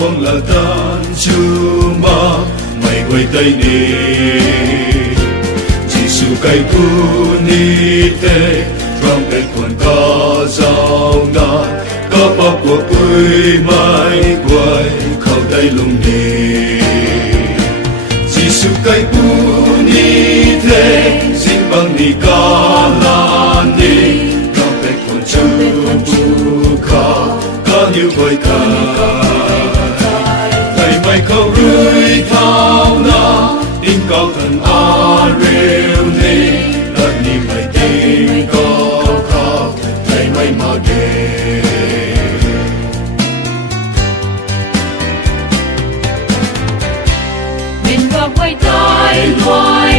quang là tan chu ma mày quay tay đi Giêsu cây cu ni te trong cái quần ca giao na ca pa của quê mai quay khâu tay lung đi Giêsu cây cu ni te xin bằng ni ca la ni trong cái quần chu ca như quay thầy mày khâu rưỡi thao na tin cao thần a rêu ni đất ni mày tin cao khao thầy mày mà kề mình vào quay tay loài